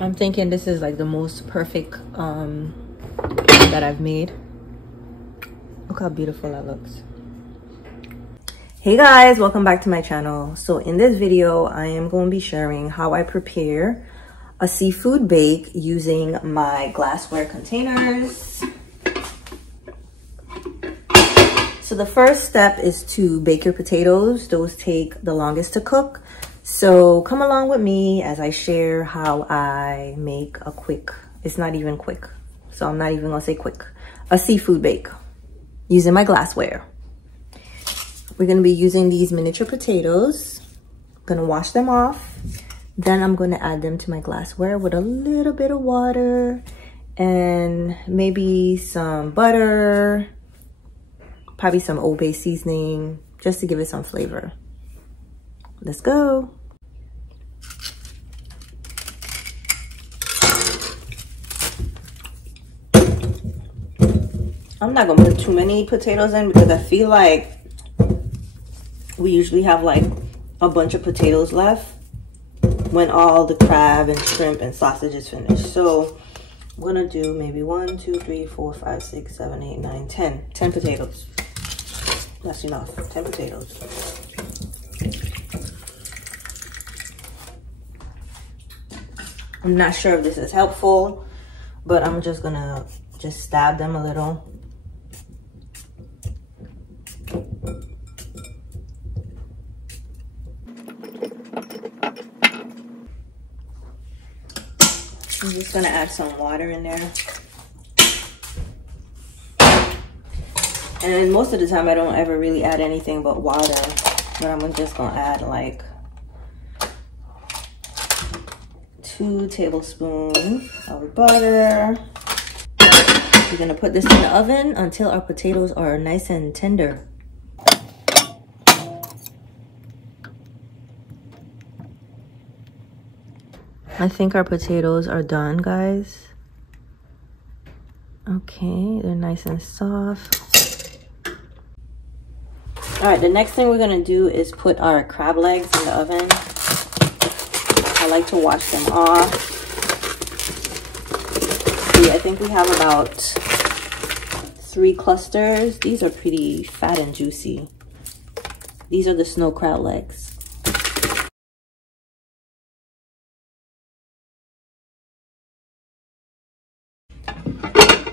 I'm thinking this is like the most perfect that I've made. Look how beautiful that looks. Hey guys, welcome back to my channel. So in this video, I am going to be sharing how I prepare a seafood bake using my glassware containers. So the first step is to bake your potatoes. Those take the longest to cook. So come along with me as I share how I make a quick, it's not even quick, so I'm not even gonna say quick, a seafood bake using my glassware. We're gonna be using these miniature potatoes. I'm gonna wash them off. Then I'm gonna add them to my glassware with a little bit of water and maybe some butter, probably some Old Bay seasoning, just to give it some flavor. Let's go. I'm not gonna put too many potatoes in because I feel like we usually have like a bunch of potatoes left when all the crab and shrimp and sausage is finished. So I'm gonna do maybe 1, 2, 3, 4, 5, 6, 7, 8, 9, 10. 10 potatoes. That's enough. 10 potatoes. I'm not sure if this is helpful, but I'm just gonna stab them a little. I'm just gonna add some water in there. And most of the time I don't ever really add anything but water, but I'm just gonna add like 2 tablespoons of butter. We're gonna put this in the oven until our potatoes are nice and tender. I think our potatoes are done, guys. Okay, they're nice and soft. All right, the next thing we're gonna do is put our crab legs in the oven. I like to wash them off. See, I think we have about 3 clusters. These are pretty fat and juicy. These are the snow crab legs.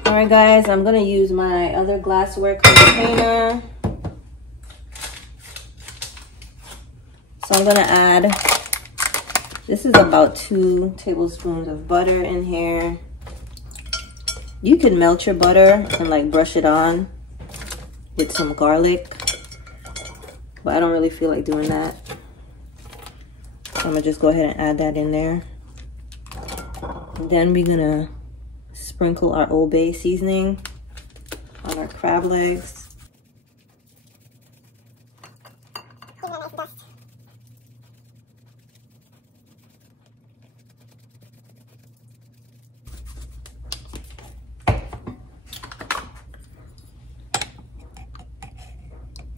All right, guys, I'm gonna use my other glassware container. So I'm gonna add, this is about 2 tablespoons of butter in here. You can melt your butter and like brush it on with some garlic, but I don't really feel like doing that. So I'm gonna just go ahead and add that in there. And then we're gonna sprinkle our Old Bay seasoning on our crab legs.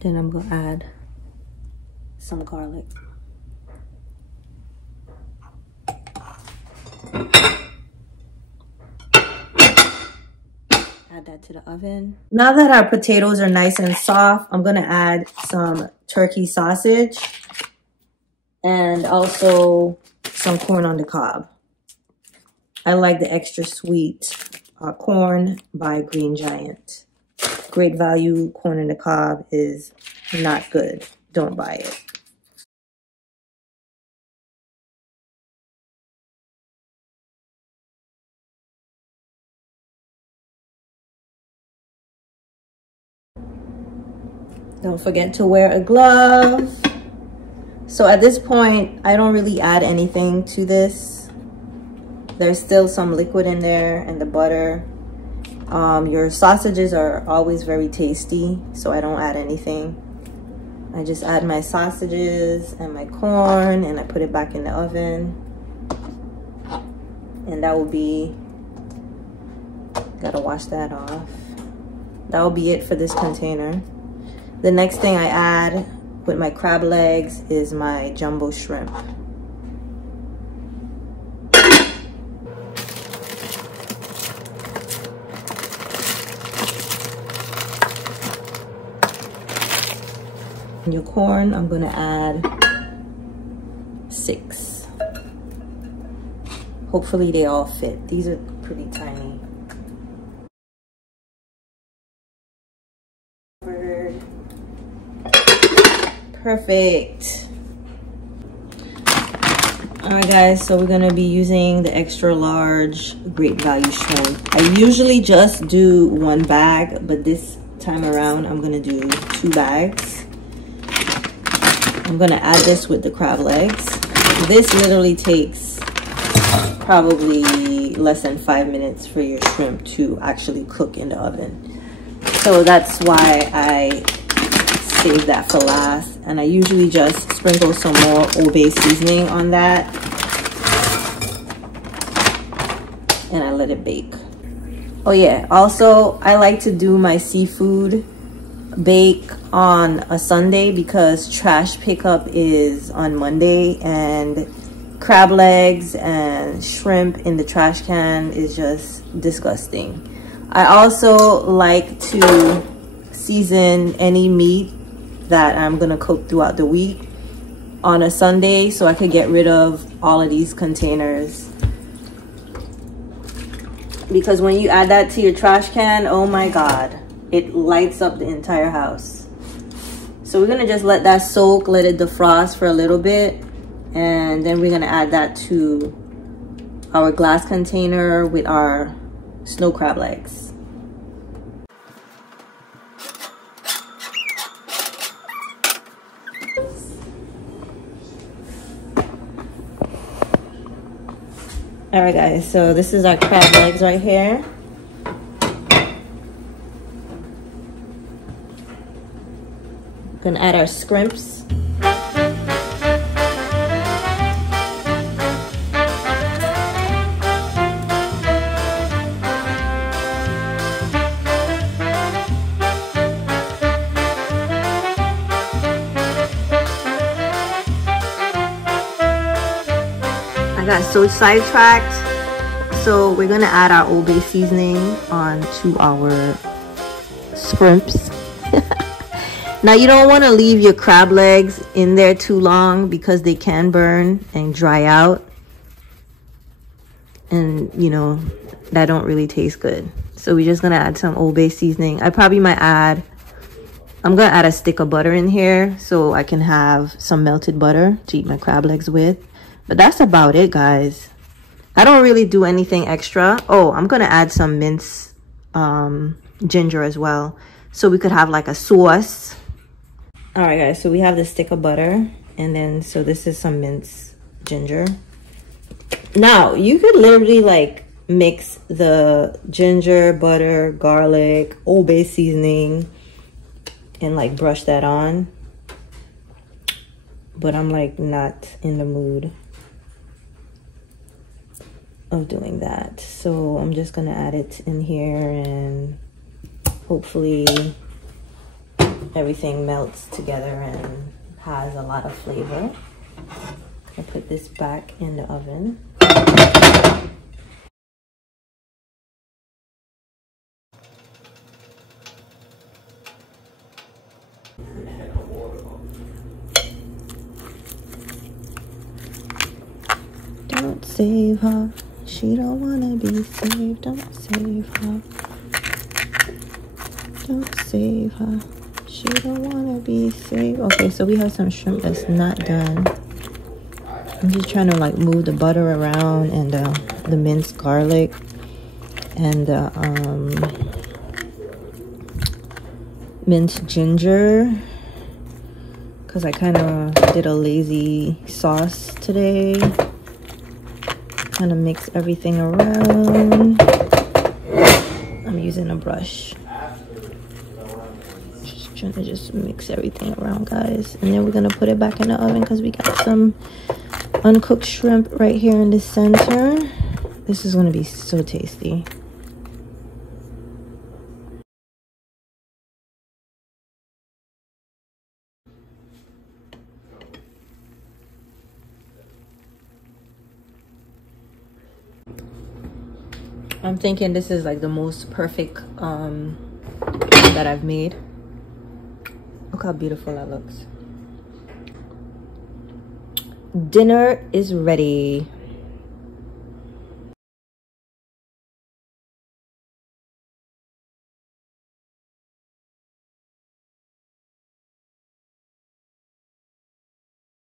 Then I'm gonna add some garlic. Add that to the oven. Now that our potatoes are nice and soft, I'm gonna add some turkey sausage and also some corn on the cob. I like the extra sweet corn by Green Giant. Great value corn on the cob is not good. Don't buy it. Don't forget to wear a glove. So at this point, I don't really add anything to this. There's still some liquid in there and the butter. Your sausages are always very tasty, so I don't add anything. I just add my sausages and my corn and I put it back in the oven. And that will be, gotta wash that off. That will be it for this container. The next thing I add with my crab legs is my jumbo shrimp. And your corn, I'm gonna add 6. Hopefully they all fit. These are pretty tiny. Perfect. All right guys, so we're gonna be using the extra large great value shrimp. I usually just do 1 bag, but this time around I'm gonna do 2 bags. I'm gonna add this with the crab legs. This literally takes probably less than 5 minutes for your shrimp to actually cook in the oven. So that's why I save that for last. And I usually just sprinkle some more Old Bay seasoning on that. And I let it bake. Oh yeah, also I like to do my seafood bake on a Sunday because trash pickup is on Monday, and crab legs and shrimp in the trash can is just disgusting. I also like to season any meat that I'm gonna cook throughout the week on a Sunday so I could get rid of all of these containers. Because when you add that to your trash can, oh my God, it lights up the entire house. So we're gonna just let that soak, let it defrost for a little bit, and then we're gonna add that to our glass container with our snow crab legs. All right guys, so this is our crab legs right here. Gonna add our scrimps. I got so sidetracked. So we're gonna add our Old Bay seasoning onto our scrimps. Now you don't want to leave your crab legs in there too long because they can burn and dry out. And you know, that don't really taste good. So we're just gonna add some Old Bay seasoning. I'm gonna add a stick of butter in here so I can have some melted butter to eat my crab legs with. But that's about it, guys. I don't really do anything extra. Oh, I'm gonna add some minced ginger as well, so we could have like a sauce. All right guys, so we have the stick of butter, and then so this is some minced ginger. Now you could literally like mix the ginger, butter, garlic, Old Bay seasoning, and like brush that on, but I'm like not in the mood of doing that. So I'm just gonna add it in here, and hopefully everything melts together and has a lot of flavor. I'll put this back in the oven. Don't save her. She don't wanna be saved. Don't save her. Don't save her. She don't wanna be saved. Okay, so we have some shrimp that's not done. I'm just trying to like move the butter around and the minced garlic and the minced ginger, because I kind of did a lazy sauce today. Kind of mix everything around. I'm using a brush. Trying to just mix everything around, guys, and then we're gonna put it back in the oven because we got some uncooked shrimp right here in the center. This is gonna be so tasty. I'm thinking this is like the most perfect that I've made. Look how beautiful that looks. dinner is ready.